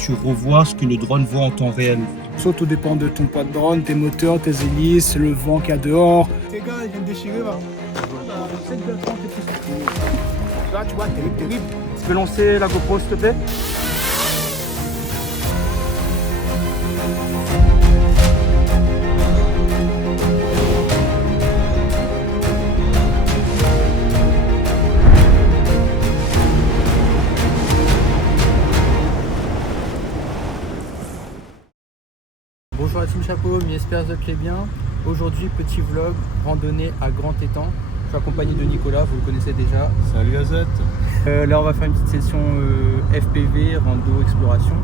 tu revois ce que le drone voit en temps réel. Ça, tout dépend de ton poids de drone, tes moteurs, tes hélices, le vent qu'il y a dehors. Tes gars, ils viennent déchirer là. Là, tu vois, terrible. Tu peux lancer la GoPro, s'il te plaît? Bonjour la team Chapeau, j'espère que vous allez bien. Aujourd'hui, petit vlog, randonnée à Grand Étang. Je suis accompagné de Nicolas, vous le connaissez déjà. Salut Azette. Là, on va faire une petite session FPV, rando, exploration.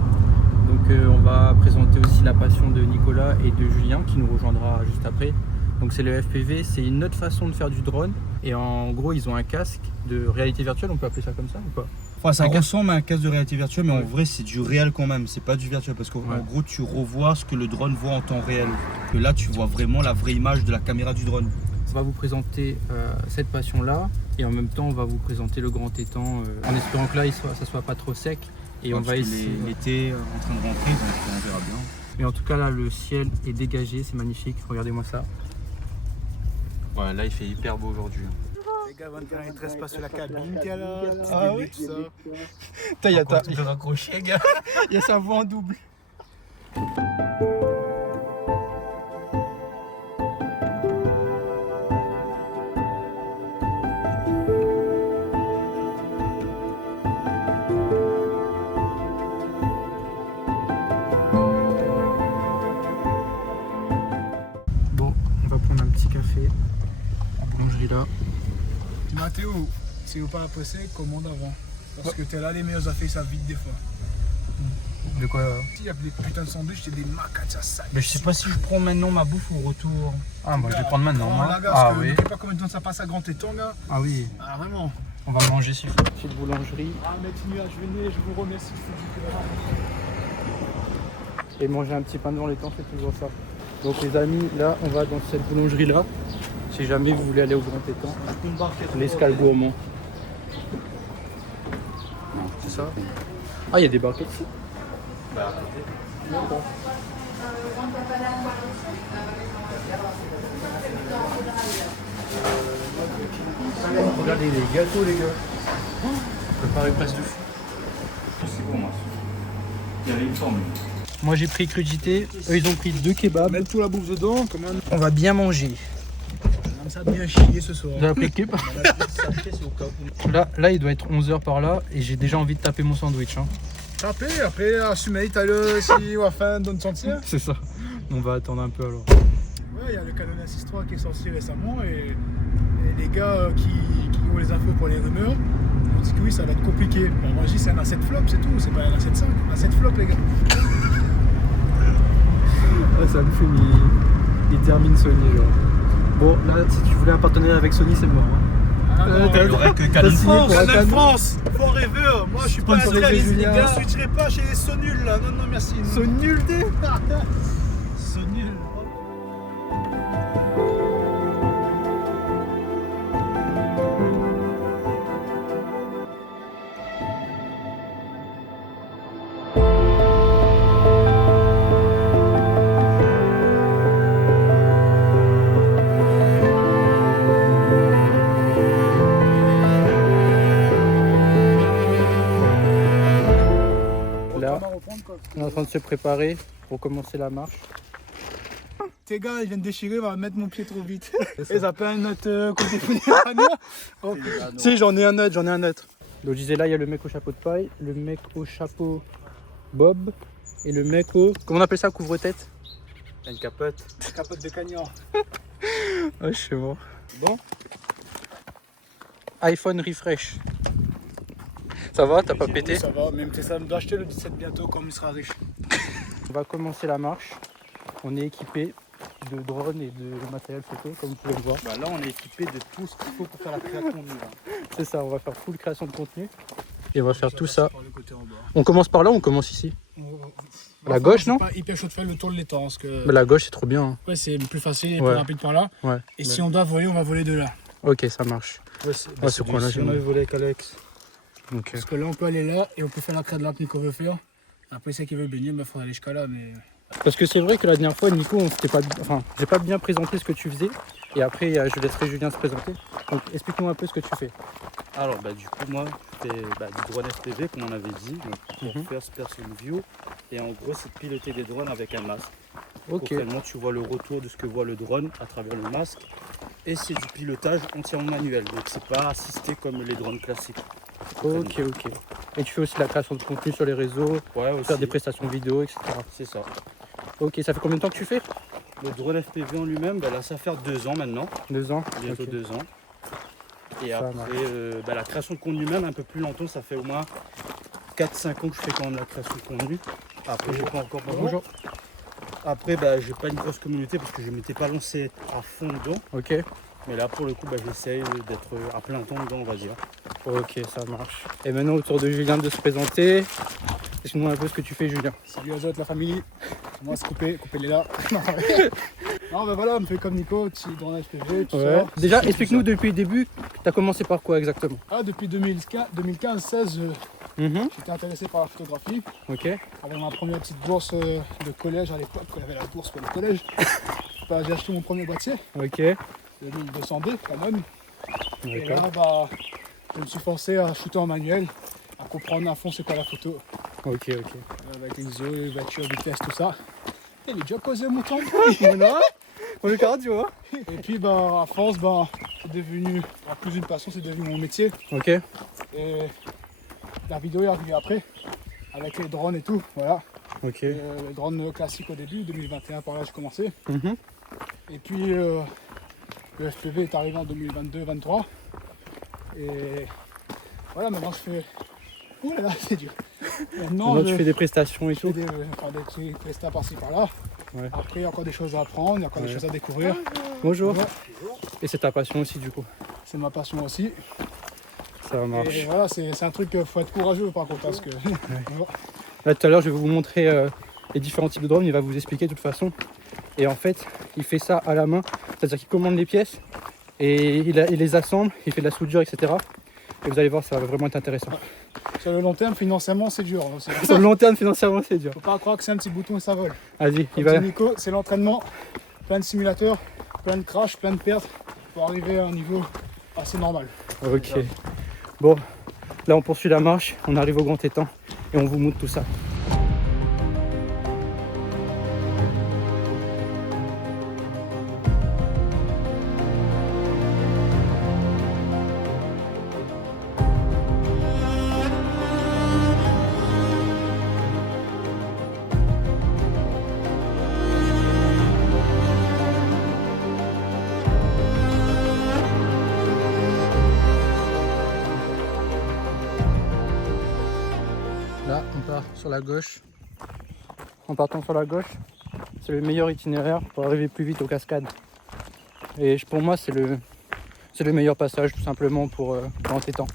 Donc, on va présenter aussi la passion de Nicolas et de Julien qui nous rejoindra juste après. Donc, c'est le FPV, c'est une autre façon de faire du drone. Et en gros, ils ont un casque de réalité virtuelle, on peut appeler ça comme ça ou pas? Enfin, ça ressemble à un casque de réalité virtuelle, mais en vrai, c'est du réel quand même. C'est pas du virtuel parce qu'en gros, tu revois ce que le drone voit en temps réel. Que là, tu vois vraiment la vraie image de la caméra du drone. On va vous présenter cette passion-là et en même temps, on va vous présenter le Grand Étang en espérant que là, ça soit pas trop sec. Et on va essayer. L'été en train de rentrer, donc on verra bien. Mais en tout cas, là, le ciel est dégagé, c'est magnifique. Regardez-moi ça. Ouais, là, il fait hyper beau aujourd'hui. Les gars, 21 et 13 passent sur la cabine, t'es là. Ah oui, tout ça. Il y a ta... de raccrocher, gars. Il y a sa voix en double. Bon, on va prendre un petit café. Boulangerie là. Mathéo, si vous pas apprécié, commande avant. Parce que t'es là, les meilleurs affaires, ça vite des fois. De quoi? Il y a des putains de sandwichs, c'est des macachas sales. Mais je sais pas si je prends maintenant ma bouffe au retour. Ah, moi je vais prendre maintenant. Non, Hein. là, gars, Ah parce que oui. je sais pas combien de temps ça passe à Grand Étang, gars. Ah oui. Ah, vraiment. On va manger s'il faut. Petite boulangerie. Ah, Maître Nuage, venez, je vous remercie. Et manger un petit pain devant les temps, c'est toujours ça. Donc les amis, là on va dans cette boulangerie là. Si jamais vous voulez aller au Grand Étang. L'escale gourmand. C'est ça. Ah, il y a des barquettes ici. Bah, D'accord. Regardez les gâteaux les gars. Préparé presque de fou. c'est bon, moi. Il y avait une forme. Moi j'ai pris crudité, eux ils ont pris 2 kebabs. Mettre tout la bouffe dedans, quand même. On va bien manger. Comme ça, bien chier ce soir. Vous avez pris le kebab? Là il doit être 11h par là et j'ai déjà envie de taper mon sandwich. Hein. Taper, après, assumer, t'as le si on va faire donne sentir. C'est ça. On va attendre un peu alors. Ouais, il y a le Canon 6.3 qui est sorti récemment et les gars qui ont les infos pour les rumeurs ont dit que oui, ça va être compliqué. Bon, moi je dis c'est un A7 flop, c'est tout, c'est pas un A7 5. A7 flop, les gars. Ah, ça me fume, il termine Sony genre. Bon là si tu voulais un partenariat avec Sony c'est mort. Hein. Ah, non, Il y aurait que Canon France. Canon France, forever. Moi je suis pas Sponsorisé inscrit, les Julien. gars, je switcherai pas chez les Sonuls là. Non, non, merci. Nul t'es. Sonuls. Là on est en train de se préparer pour commencer la marche. Tes gars, ils viennent déchirer, va mettre mon pied trop vite. Et ça peut un autre côté oh. Si j'en ai un autre, Donc je disais là il y a le mec au chapeau de paille, le mec au chapeau bob et le mec au... Comment on appelle ça, couvre-tête? Une capote. Capote de cagnard. Ouais, je sais pas. Bon. iPhone refresh. Ça va, t'as pas pété? Ça va, même ça me doit acheter le 17 bientôt comme il sera riche. On va commencer la marche. On est équipé de drones et de matériel photo, comme vous pouvez le voir. Bah là, on est équipé de tout ce qu'il faut pour faire la création de nous. C'est ça, on va faire full création de contenu. Et on va faire tout ça. Par le côté en bas. On commence par là ou on commence ici? La gauche, non? C'est pas hyper chaud de faire le tour de l'étang parce que Mais la gauche, c'est trop bien. Hein. ouais, c'est plus facile et Ouais. plus rapide par là. Ouais. Et si on doit voler, on va voler de là. Ok, ça marche. Ouais, Ouais, ce coin-là, si j'aime on avait bien. volé avec Alex. Ok. Parce que là, on peut aller là et on peut faire la crête de l'apnée qu'on veut faire. Après, c'est qui veut baigner, il faudra aller jusqu'à là. Mais Parce que c'est vrai que la dernière fois, Nico, on s'était pas, enfin, j'ai pas bien présenté ce que tu faisais. Et après, je laisserai Julien se présenter. Donc, explique-nous un peu ce que tu fais. Alors du coup moi je fais du drone FPV comme on avait dit, donc pour first person view. Et en gros c'est de piloter des drones avec un masque. Ok, Concrètement tu vois le retour de ce que voit le drone à travers le masque. Et c'est du pilotage entièrement manuel, donc c'est pas assisté comme les drones classiques. ok. Et tu fais aussi la création de contenu sur les réseaux, Ouais aussi, faire des prestations vidéo, etc. c'est ça. Ok, ça fait combien de temps que tu fais? Le drone FPV en lui-même, là ça fait 2 ans maintenant, 2 ans. bientôt Ok. 2 ans. Et Ça après la création de contenu même un peu plus longtemps, ça fait au moins 4-5 ans que je fais quand même la création de contenu. Après j'ai pas encore Bonjour. Après j'ai pas une grosse communauté parce que je m'étais pas lancé à fond dedans. Ok, Mais là pour le coup j'essaye d'être à plein temps dedans on va dire. ok, ça marche. Et maintenant, autour de Julien de se présenter. Explique-nous un peu ce que tu fais, Julien. salut aux autres, la famille. Moi, c'est coupez-les là. Non, ben voilà, on me fait comme Nico, petit drone FPV, tout ça. Déjà, Tout explique-nous ça. depuis le début, tu as commencé par quoi exactement? Ah, depuis 2015-16, Mhm. j'étais intéressé par la photographie. Ok, Avec ma première petite bourse de collège à l'époque, quand il y avait la bourse pour le collège. J'ai acheté mon premier boîtier, ok, le 1200D quand même. Et là, d'accord. je me suis forcé à shooter en manuel, à comprendre à fond c'est quoi la photo. Ok. Avec les ISO, les voitures, vitesse, tout ça. Et il est déjà posé mon temps. Voilà, on le cardio, hein. Et puis à force, c'est devenu, en plus d'une passion, c'est devenu mon métier. Ok, Et la vidéo est arrivée après, avec les drones et tout, voilà. ok. Et, les drones classiques au début, 2021 par là j'ai commencé. Mhm. Et puis le FPV est arrivé en 2022-23. Et voilà, maintenant je fais... Ouh là là, c'est dur. Maintenant, tu fais des prestations et je fais tout. des petits prestats par-ci par-là. Ouais. Après, il y a encore des choses à apprendre, il y a encore des choses à découvrir. Bonjour. Ouais, Et c'est ta passion aussi, du coup. c'est ma passion aussi. Ça marche. Et voilà, c'est un truc, faut être courageux par contre, parce que... Là, tout à l'heure, je vais vous montrer les différents types de drones. Il va vous expliquer de toute façon. Et en fait, il fait ça à la main. C'est-à-dire qu'il commande les pièces et il les assemble, il fait de la soudure, etc. Et vous allez voir, ça va vraiment être intéressant. Sur le long terme, financièrement, c'est dur. Hein, Sur le long terme, financièrement, c'est dur. faut pas croire que c'est un petit bouton et ça vole. Vas-y, Comme dit Nico, c'est l'entraînement, plein de simulateurs, plein de crash, plein de pertes pour arriver à un niveau assez normal. Ok. Bon, là, on poursuit la marche. On arrive au grand étang et on vous montre tout ça. Là, on part sur la gauche. En partant sur la gauche, c'est le meilleur itinéraire pour arriver plus vite aux cascades. Et pour moi, c'est le meilleur passage tout simplement pour grand étang.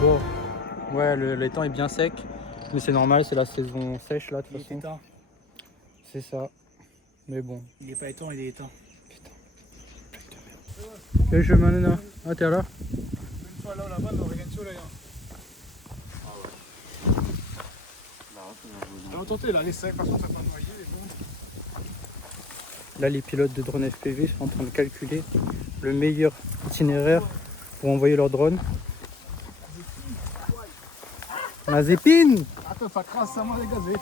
Bon, ouais, l'étang est bien sec, mais c'est normal, c'est la saison sèche là de Il toute est façon. éteint. C'est ça. Mais bon. Il est pas éteint, il est éteint. Quel chemin, Nana? Ah, t'es là? Une fois là-bas, on regarde le soleil. On va tenter là, les 5 par contre, ça va pas noyer. Là, les pilotes de drone FPV sont en train de calculer le meilleur itinéraire pour envoyer leur drone. Mazépine! Attends, ça crasse, ça m'a dégazé.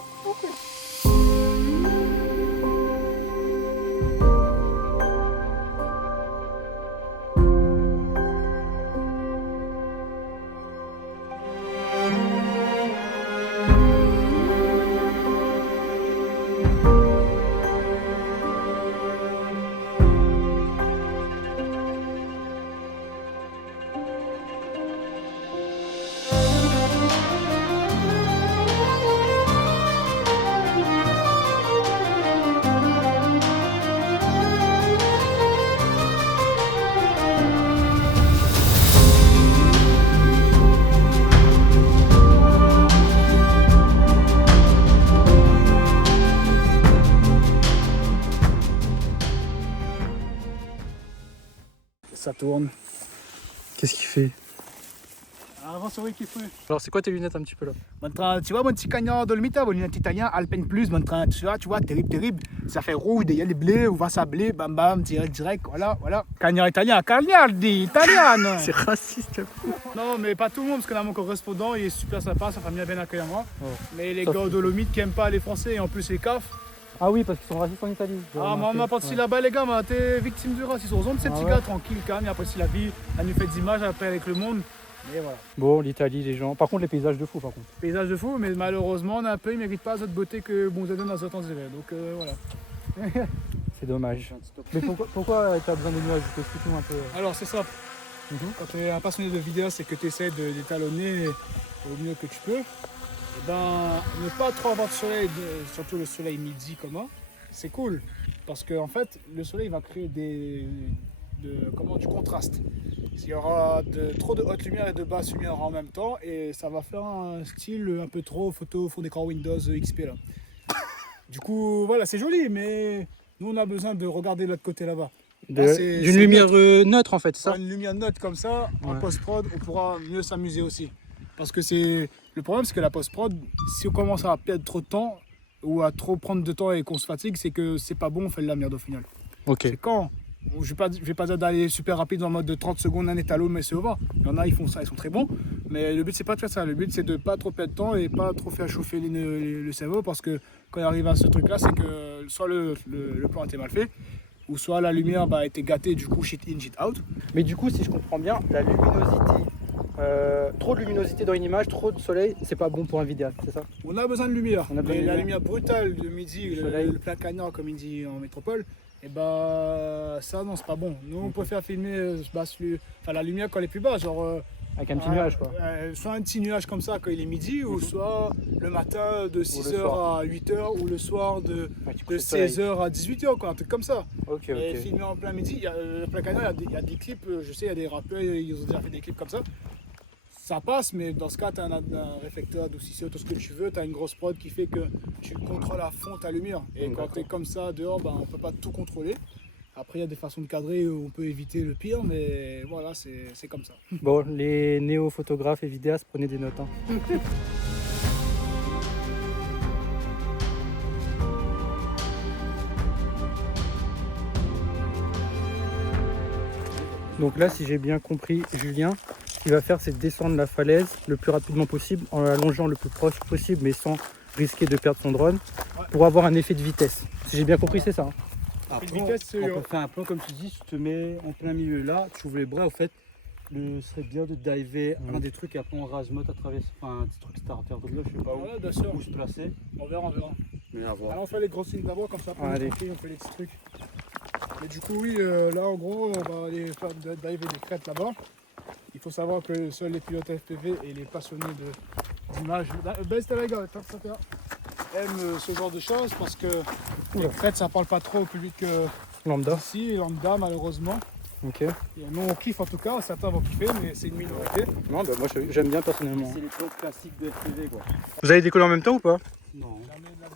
ça tourne. Qu'est-ce qu'il fait? Avant, c'est vrai qu'il faut. Alors c'est quoi tes lunettes un petit peu là? Tu vois mon petit cagnon Dolomita, mon lunette italien, Alpen Plus, tu vois, terrible. Ça fait rouge, il y a les bleus, on va ça blé, bam bam, direct, voilà. Cagnon italien, Cagnardi, italiano. C'est raciste. Non, mais pas tout le monde, parce que là, mon correspondant, il est super sympa, sa famille a bien accueilli moi. Oh. Mais les Sauf- gars Dolomites qui aiment pas les Français, et en plus les CAF. Ah oui, parce qu'ils sont racistes en Italie. Ah, maman, parti là-bas, les gars, t'es victime du racisme. Ils sont de ces petits gars, tranquilles, calmes, ils apprécient la vie, elle nous fait des images après avec le monde. Et voilà. Bon, l'Italie, les gens. Par contre, les paysages de fou, par contre. Paysage de fou, mais malheureusement, on a un peu, ils méritent pas cette beauté que Bonzedon a autant zéro. Donc voilà. C'est dommage. Mais pourquoi tu as besoin de nuages? Explique-nous un peu. Alors, c'est ça. Quand tu es un passionné de vidéo, c'est que tu essaies d'étalonner au mieux que tu peux. Et ben, ne pas trop avoir de soleil, surtout le soleil midi comment, c'est cool. Parce que en fait, le soleil va créer du contraste. Il y aura trop de haute lumière et de basse lumière en même temps et ça va faire un style un peu trop photo fond d'écran Windows XP là. Du coup, voilà, c'est joli, mais nous on a besoin de regarder de l'autre côté là-bas. D'une lumière neutre en fait, c'est ça? Une lumière neutre comme ça, en Ouais. post-prod, on pourra mieux s'amuser aussi. Parce que le problème, c'est que la post-prod, si on commence à perdre trop de temps ou à trop prendre de temps et qu'on se fatigue, c'est que c'est pas bon, on fait de la merde au final. Ok. C'est quand je vais pas dire d'aller super rapide en mode de 30 secondes, un étalon, mais c'est au va. Il y en a, ils font ça, ils sont très bons. Mais le but, c'est pas de faire ça. Le but, c'est de pas trop perdre de temps et pas trop faire chauffer le cerveau. Parce que quand il arrive à ce truc-là, c'est que soit le plan a été mal fait, ou soit la lumière a été gâtée, du coup, shit in, shit out. Mais du coup, si je comprends bien, la luminosité, trop de luminosité dans une image, trop de soleil, c'est pas bon pour un vidéaste, c'est ça? On a besoin de lumière. On a besoin de Mais la lumière. lumière brutale de midi, Soleil. le plein cagnard, comme il dit en métropole, et bah ça, non, c'est pas bon. Nous, on préfère filmer la lumière quand elle est plus basse, genre. Avec un petit nuage quoi. Soit un petit nuage comme ça quand il est midi, ou soit le matin de 6h soir. à 8h, ou le soir de Tu coupes le 16h à 18h, quoi, un truc comme ça. Ok, Et ok. filmer en plein midi, le plein cagnard, il y a des clips, je sais, il y a des rappeurs, ils ont déjà fait des clips comme ça. Ça passe, mais dans ce cas, tu as un réflecteur adoucisseur, tout ce que tu veux, tu as une grosse prod qui fait que tu contrôles à fond ta lumière. Et quand tu es comme ça dehors, on ne peut pas tout contrôler. Après, il y a des façons de cadrer où on peut éviter le pire, mais voilà, c'est comme ça. Bon, les néo-photographes et vidéastes, prenez des notes. Hein. Donc là, si j'ai bien compris, Julien, ce qu'il va faire, c'est descendre la falaise le plus rapidement possible, en l'allongeant le plus proche possible, mais sans risquer de perdre son drone, pour avoir un effet de vitesse. Si j'ai bien compris, c'est ça. Hein. Après, Une vitesse, on peut faire un plan comme tu dis, tu te mets en plein milieu là, tu ouvres les bras, au fait, ce serait bien de diver un des trucs et après on rase mode à travers, enfin un petit truc starter de là, je sais pas où, Ouais, bien sûr. où se placer, On verra. mais à voir. Alors, on fait les grosses lignes d'abord, comme ça, après, Allez. on fait les petits trucs. Et du coup, oui, là, en gros, on va aller faire diver des crêtes là-bas. Il faut savoir que seuls les pilotes FPV et les passionnés d'images aiment ce genre de choses parce que les crêtes, ça parle pas trop au public Lambda. ici, lambda, malheureusement. Ok. Et nous, on kiffe en tout cas, certains vont kiffer, mais c'est une minorité. Non, bah moi j'aime bien personnellement. C'est les plans classiques de FPV quoi. Vous avez décollé en même temps ou pas? Non,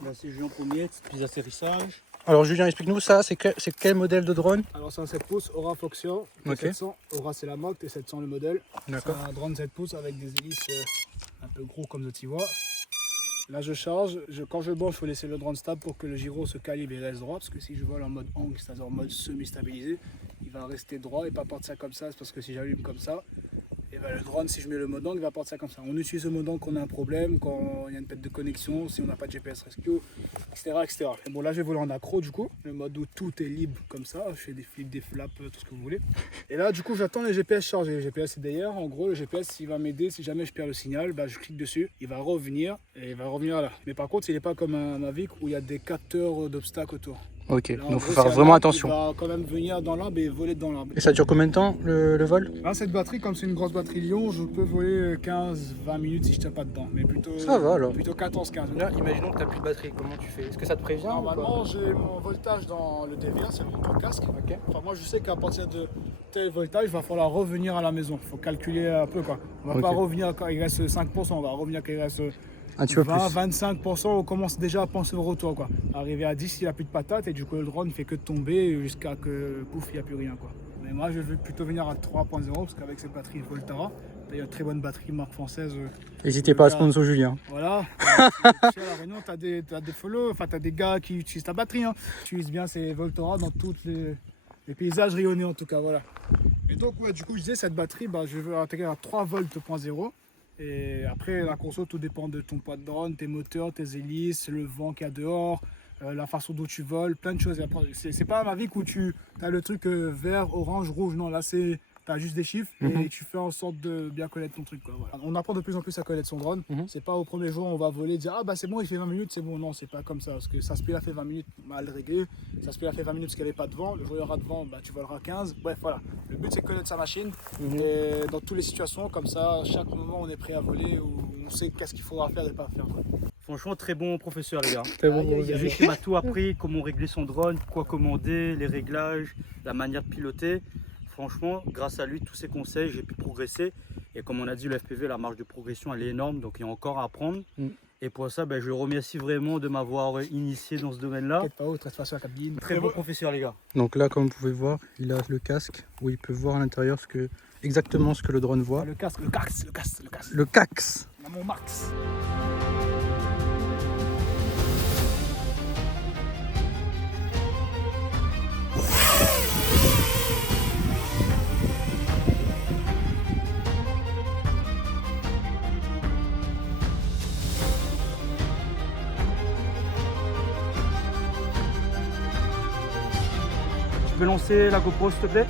là c'est Julien premier, puis atterrissage. Alors Julien, explique-nous ça, c'est quel modèle de drone? Alors c'est un 7 pouces Aura Foxia, Ok. 700. Aura c'est la marque, et 700 le modèle. D'accord. C'est un drone 7 pouces avec des hélices un peu gros comme tu vois. Là je charge, quand je branche, il faut laisser le drone stable pour que le gyro se calibre et reste droit. Parce que si je vole en mode angle, c'est-à-dire en mode semi-stabilisé, il va rester droit et pas partir comme ça. C'est parce que si j'allume comme ça, et ben le drone, si je mets le mode angle, il va partir comme ça. On utilise le mode angle quand on a un problème, quand il y a une perte de connexion, si on n'a pas de GPS rescue, etc. Et bon là je vais voler en accro du coup, le mode où tout est libre comme ça, je fais des flips, des flaps, tout ce que vous voulez. Et là du coup j'attends les GPS chargés, le GPS c'est derrière, en gros le GPS il va m'aider si jamais je perds le signal, je clique dessus, il va revenir et il va revenir là. Mais par contre il n'est pas comme un Mavic où il y a des capteurs d'obstacles autour. Ok, Là, en donc gros, faut faire c'est un vraiment arbre, attention. Il va quand même venir dans l'arbre et voler dans l'arbre. Et ça dure combien de temps le vol? Là, cette batterie, comme c'est une grosse batterie Lyon, je peux voler 15-20 minutes si je tiens pas dedans. Mais plutôt, Ça va, alors. Plutôt 14-15. Là, imaginons que tu n'as plus de batterie, comment tu fais? Est-ce que ça te prévient? Normalement, j'ai mon voltage dans le DVA, c'est mon casque. Ok. Enfin, moi, je sais qu'à partir de tel voltage, il va falloir revenir à la maison. Il faut calculer un peu quoi. On va Ok. pas revenir quand il reste 5%, on va revenir quand il reste Un petit peu 20, plus. 25%. On commence déjà à penser au retour quoi. Arriver à 10, il n'y a plus de patates et du coup, le drone ne fait que tomber jusqu'à que pouf, il n'y a plus rien quoi. Mais Mais moi, je vais plutôt venir à 3.0 parce qu'avec cette batterie Voltara, d'ailleurs, très bonne batterie marque française. N'hésitez pas à sponsor Julien. Voilà. Tu sais, à La Réunion, tu as des follow, enfin, tu as des gars qui utilisent ta batterie. Hein. Tu utilises bien ces Voltara dans tous les paysages rayonnés, en tout cas. Voilà. Et donc, ouais, du coup, je disais, cette batterie, je veux intégrer à 3 volts.0. Et après, la console, tout dépend de ton poids de drone, tes moteurs, tes hélices, le vent qu'il y a dehors. La façon dont tu voles, plein de choses. C'est pas un Mavic où tu as le truc vert, orange, rouge. Non, là, tu as juste des chiffres et tu fais en sorte de bien connaître ton truc. Quoi, voilà. On apprend de plus en plus à connaître son drone. C'est pas au premier jour, on va voler, dire ah bah c'est bon, il fait 20 minutes, c'est bon. Non, c'est pas comme ça. Parce que ça se peut, il a fait 20 minutes mal réglé. Ça se peut, il a fait 20 minutes parce qu'il n'y avait pas de vent. Le jour où il y aura de vent, tu voleras 15. Bref, voilà. Le but, c'est de connaître sa machine. Et dans toutes les situations, comme ça, chaque moment, on est prêt à voler ou on sait qu'est-ce qu'il faudra faire et pas faire. Quoi. Franchement, très bon professeur, les gars. Très bon. Lui qui m'a tout appris, comment régler son drone, quoi commander, les réglages, la manière de piloter. Franchement, grâce à lui, tous ses conseils, j'ai pu progresser. Et comme on a dit, le FPV, la marge de progression, elle est énorme, donc il y a encore à apprendre. Et pour ça, je le remercie vraiment de m'avoir initié dans ce domaine-là. T'inquiète pas, très facile à la cabine. Très bon professeur, les gars. Donc là, comme vous pouvez voir, il a le casque où il peut voir à l'intérieur exactement ce que le drone voit. Le casque. Le CAX. Mon max. Tu peux lancer la GoPro, s'il te plaît?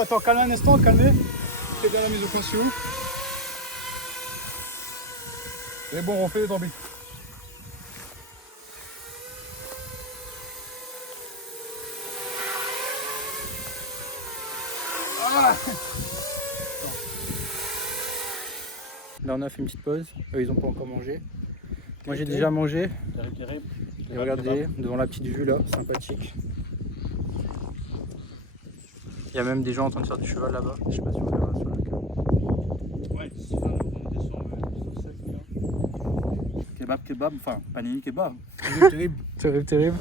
Attends, calme un instant, calmez. Fais bien la mise au point sur. C'est bon, on fait les torbilles. Ah. Là, on a fait une petite pause. Eux, ils n'ont pas encore mangé. Moi, j'ai déjà mangé. Et regardez, devant la petite vue là, sympathique. Il y a même des gens en train de faire du cheval là-bas. Je sais pas si on verra sur la carte. Ouais, on descend kebab, enfin panini kebab. Terrible.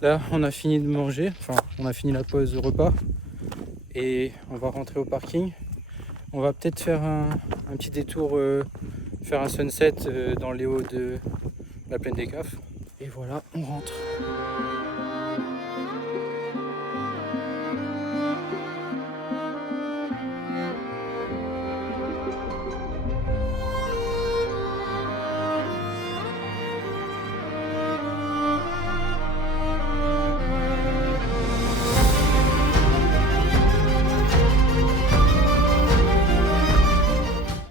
Là, on a fini de manger, on a fini la pause repas et on va rentrer au parking. On va peut-être faire un petit détour, faire un sunset dans les hauts de la plaine des Cafres. Et voilà, on rentre.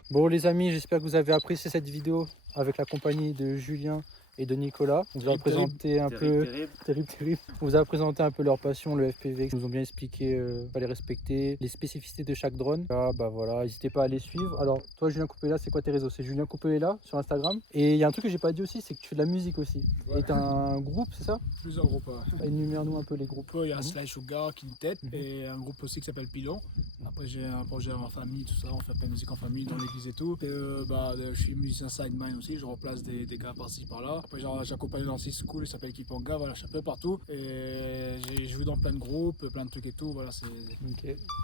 Bon les amis, j'espère que vous avez apprécié cette vidéo avec la compagnie de Julien et de Nicolas. On vous a présenté un peu terrible. On vous a présenté un peu leur passion, le FPV. Ils nous ont bien expliqué les respecter, les spécificités de chaque drone. Ah, bah voilà, n'hésitez pas à les suivre. Alors toi Julien Coupella, c'est quoi tes réseaux? C'est Julien Coupella sur Instagram. Et il y a un truc que j'ai pas dit aussi, c'est que tu fais de la musique aussi. Ouais. Et t'as un groupe, c'est ça? Plusieurs groupes. Énumère-nous un peu les groupes. Il y a Sly Sugar, Quintet et un groupe aussi qui s'appelle Pilon. Après j'ai un projet en famille, tout ça, on fait plein de musique en famille, dans l'église et tout. Et je suis musicien sideman aussi, je remplace des gars par-ci par-là. Après, j'accompagne dans 6 schools, il s'appelle Kipanga, voilà, je suis un peu partout. Et j'ai joué dans plein de groupes, plein de trucs et tout. Voilà,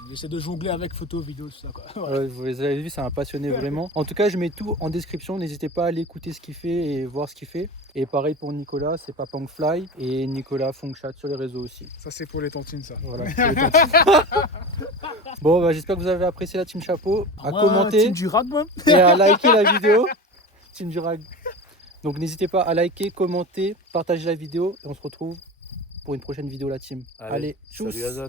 j'essaie de jongler avec photo, vidéo, tout ça, quoi. Voilà. Ouais, vous avez vu, ça m'a passionné vraiment. En tout cas, je mets tout en description. N'hésitez pas à aller écouter ce qu'il fait et voir ce qu'il fait. Et pareil pour Nicolas, c'est Papangfly et Nicolas Fongchat sur les réseaux aussi. Ça, c'est pour les tontines, ça. Voilà, c'est les tontines. Bon, bah, j'espère que vous avez apprécié la Team Chapeau. À commenter Team du rag, moi. et à liker la vidéo. Team Durag. Donc n'hésitez pas à liker, commenter, partager la vidéo et on se retrouve pour une prochaine vidéo la team. Allez, tchuss. salut Azat.